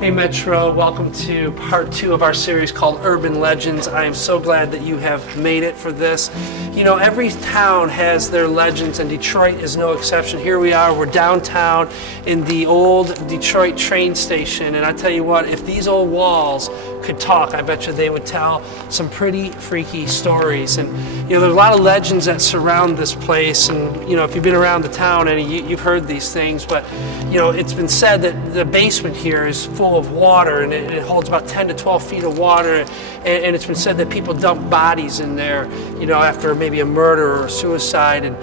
Hey Metro, welcome to part 2 of our series called Urban Legends. I am so glad that you have made it for this. You know, every town has their legends and Detroit is no exception. Here we are, we're downtown in the old Detroit train station, and I tell you what, if these old walls could talk, I bet you they would tell some pretty freaky stories. And you know, there's a lot of legends that surround this place, and you know, if you've been around the town and you've heard these things, but you know, it's been said that the basement here is full of water, and it holds about 10 to 12 feet of water, and it's been said that people dump bodies in there, you know, after maybe a murder or a suicide, and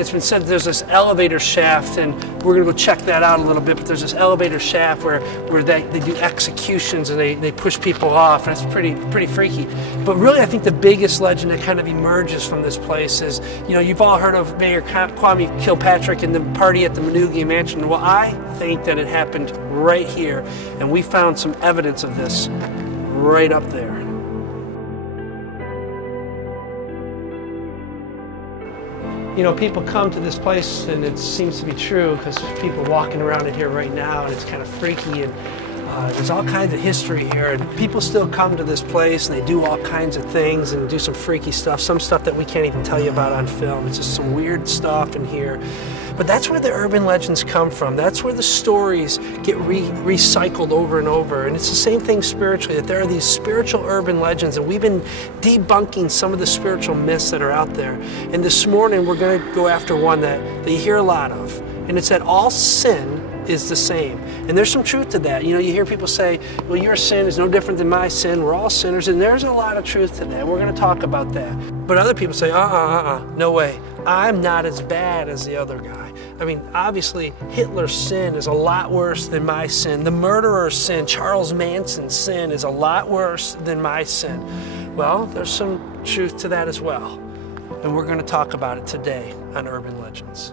it's been said that there's this elevator shaft, and we're going to go check that out a little bit, but there's this elevator shaft where they do executions and they push people off, and it's pretty freaky. But really, I think the biggest legend that kind of emerges from this place is, you know, you've all heard of Mayor Kwame Kilpatrick and the party at the Manugia Mansion. Well, I think that it happened right here, and we found some evidence of this right up there. You know, people come to this place, and it seems to be true because there's people walking around in here right now, and it's kind of freaky, and there's all kinds of history here, and people still come to this place, and they do all kinds of things and do some freaky stuff, some stuff that we can't even tell you about on film. It's just some weird stuff in here. But that's where the urban legends come from. That's where the stories get recycled over and over. And it's the same thing spiritually, that there are these spiritual urban legends, and we've been debunking some of the spiritual myths that are out there. And this morning we're going to go after one that you hear a lot of, and it's that all sin is the same. And there's some truth to that. You know, you hear people say, well, your sin is no different than my sin. We're all sinners. And there's a lot of truth to that. We're going to talk about that. But other people say, no way. I'm not as bad as the other guy. I mean, obviously, Hitler's sin is a lot worse than my sin. The murderer's sin, Charles Manson's sin, is a lot worse than my sin. Well, there's some truth to that as well. And we're going to talk about it today on Urban Legends.